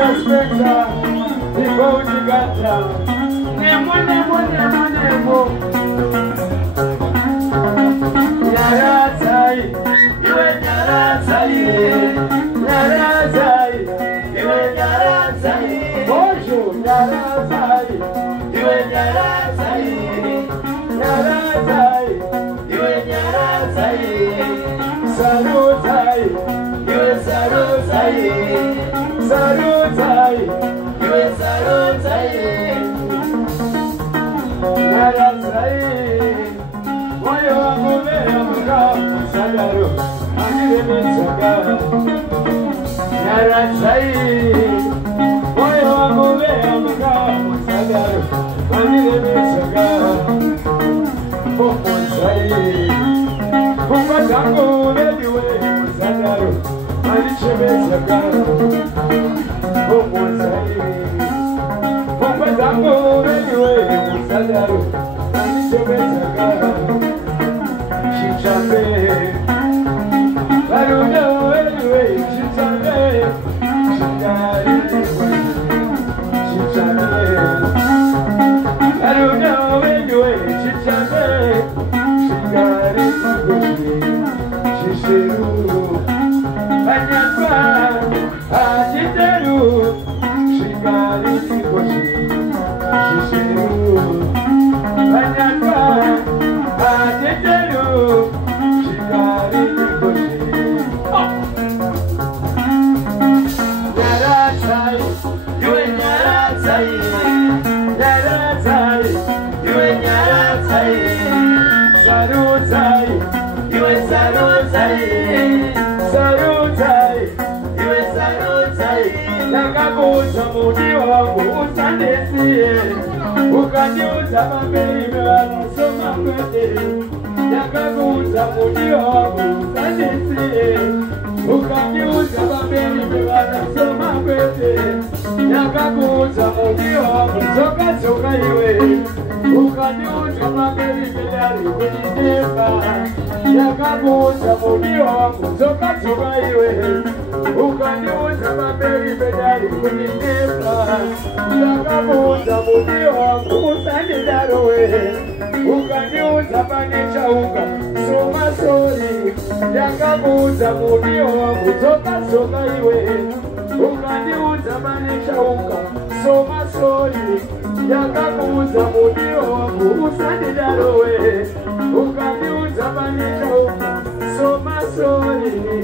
Spencer, the boat got down. Nemo. Naratai, you ain't Naratai. Naratai, you ain't Naratai. Bonjour, Naratai, you ain't Naratai. Naratai, you ain't Naratai. Salutai, you ain't Salutai. Salutai, you ain't Salutai. Naratai, why you are moving around? Sagaru, I'm giving Sagaru. Naratai, why you are moving around? Sagaru, I'm giving Sagaru. Poposai, Popatango, anyway, Sagaru, I'm giving Sagaru. Poposai, Popatango, anyway, Sagaru. I don't know anyway, she's on there. She got it anyway. She's on there. I don't know anyway, she's on there. She got it anyway. She said, I just want, I did that. She got it anyway. She said, I just want, I did that. She got it anyway. You ain't Naratai, Naratai, you ain't Naratai. Salutai, you ain't Salutai. Salutai, you ain't Salutai. Nakabuza mudi wangu usandesie. Ukaniuza mabeli wanasoma kwete. Nakabuza mudi wangu usandesie. Ukaniuza mabeli wanasoma kwete. Nakabuza mudi wangu soka iwe. Ukaniuza mabeli medali kuninepa. Nakabuza mudi wangu soka iwe. Ukaniuza mabeli medali kuninepa. Nakabuza mudi wangu usandedarowe. Ukaniuza panisha uka soma sori. Nakabuza mudi wangu soka iwe. Ukaniuza panisha uka soma sori. Nakabuza mudi wangu usandedarowe. Ukaniuza panisha uka soma sori.